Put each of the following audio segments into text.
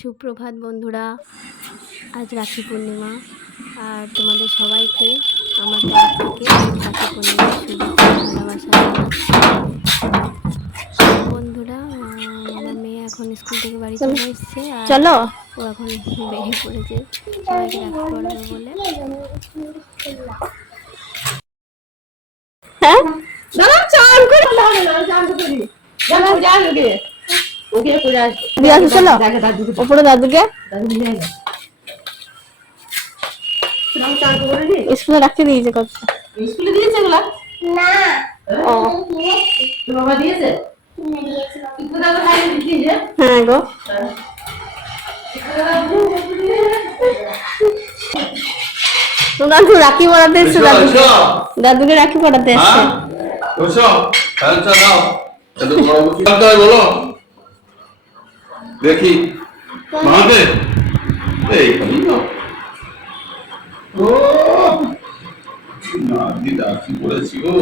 সুপ্রভাত বন্ধুরা, আজ রাখি পূর্ণিমা। আর তোমাদের সবাইকে আমার তরফ থেকে রাখি পূর্ণিমার শুভেচ্ছা ভালোবাসা জানাচ্ছি। বন্ধুরা, আমার মেয়ে এখন স্কুল থেকে বাড়ি চলে এসছে আর চলো ও এখন বেরিয়ে পড়েছে সবাইকে রাখি পড়াবে বলে। হ্যাঁ ওপরে দাদুকে স্কুলে রাখতে দিয়েছে। কত স্কুলে দিয়েছে এগুলা? না, ও বাবা দিয়েছে। হ্যাঁ গো, দাদু রাখি পড়াতে এসছে। দাদুকে রাখি পড়াতে এসছে। দেখি মাকে এই ও না দিদা কি বলেছি গো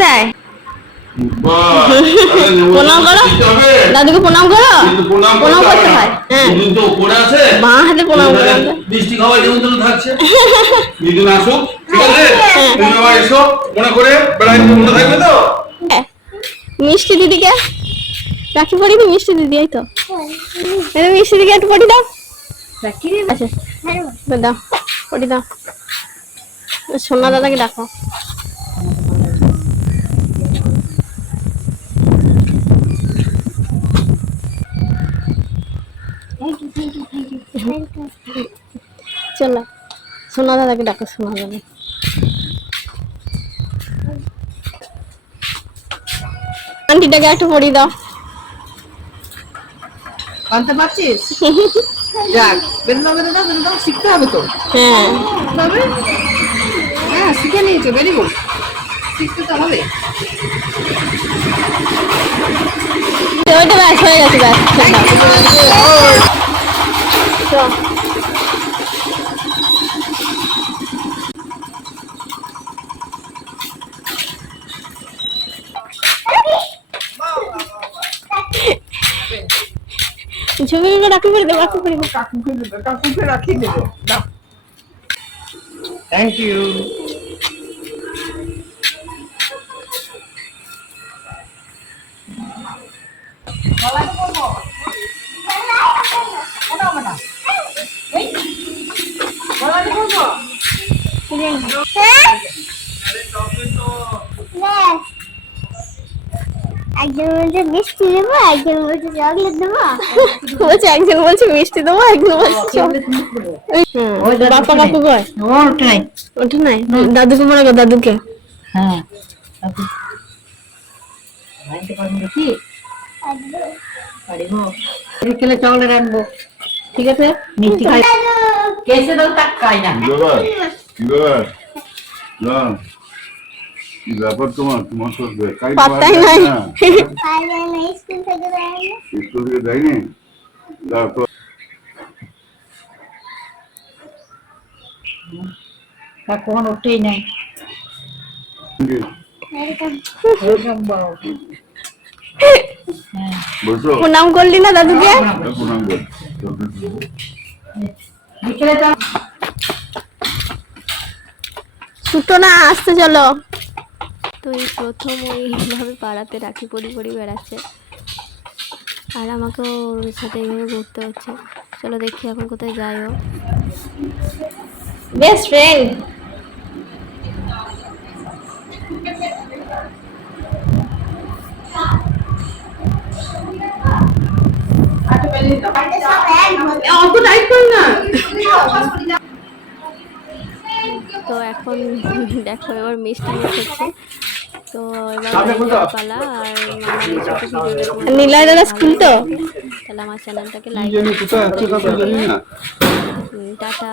তাই প্রণাম করো, দাদুকে প্রণাম করো। প্রণাম করতে হয়, হ্যাঁ তো উপরে আছে মা হাতে প্রণাম করো। মিষ্টি খাওয়ার নিমন্ত্রণ থাকছে, দিদুন আসুক, ঠিক আছে? তুমি বাবা এসো, মনে করে বেড়াইতে মনে থাকবে তো। মিষ্টি দিদিকে রাখি পড়িবি? মিষ্টি দিদি এই তো, মিষ্টি দিদিকে একটু পড়ি দাও। আচ্ছা দাও, পড়ি দাও। সোনা দাদাকে ডাকো। চলো সোনা দাদাকে ডাকো। সোনা দাদা আন্টিটাকে একটু পড়ি দাও। আনতে পারছিস? যাক, বেদনা বেদনা বেদনা শিখতে হবে তো। হ্যাঁ তবে হ্যাঁ শিখে নিয়েছো, ভেরি গুড। শিখতে তো হবে। ওইটা ব্যাস হয়ে গেছে, ব্যাস ছবি রাখি পড়ে দেবো। রাখি পড়ে কাকুকে রাখি দেবো। Thank you. একজন বলছে মিষ্টি দেবো, একজন বলছে চকলেট দেবো। বলছে একজন বলছে মিষ্টি দেবো, একজন বলছে বাপা কাকু কয় ওটা নাই। দাদুকে মনে কর, দাদুকে। হ্যাঁ খেলে চকলেট আনবো, ঠিক আছে? মিষ্টি খাই কেসে দাও, তাক খাই না। কি ব্যাপার তোমার? তোমার তো পাত্তাই নাই। স্কুল থেকে দেয়নি। কখন উঠেই নাই। প্রণাম করলি না দাদুকে? ছুটো না, আসতে চলো। তো এই প্রথম এইভাবে পাড়াতে রাখি পরি পরি বেড়াচ্ছে, আর আমাকেও ওর সাথে এইভাবে ঘুরতে হচ্ছে। চলো দেখি এখন কোথায় যাই ও। বেস্ট ফ্রেন্ড তো এখন দেখো এবার মিষ্টি হচ্ছে। তো এবার পালা। আর নীলয় দাদা স্কুল তো, তাহলে আমার চ্যানেলটাকে লাইক, টাটা।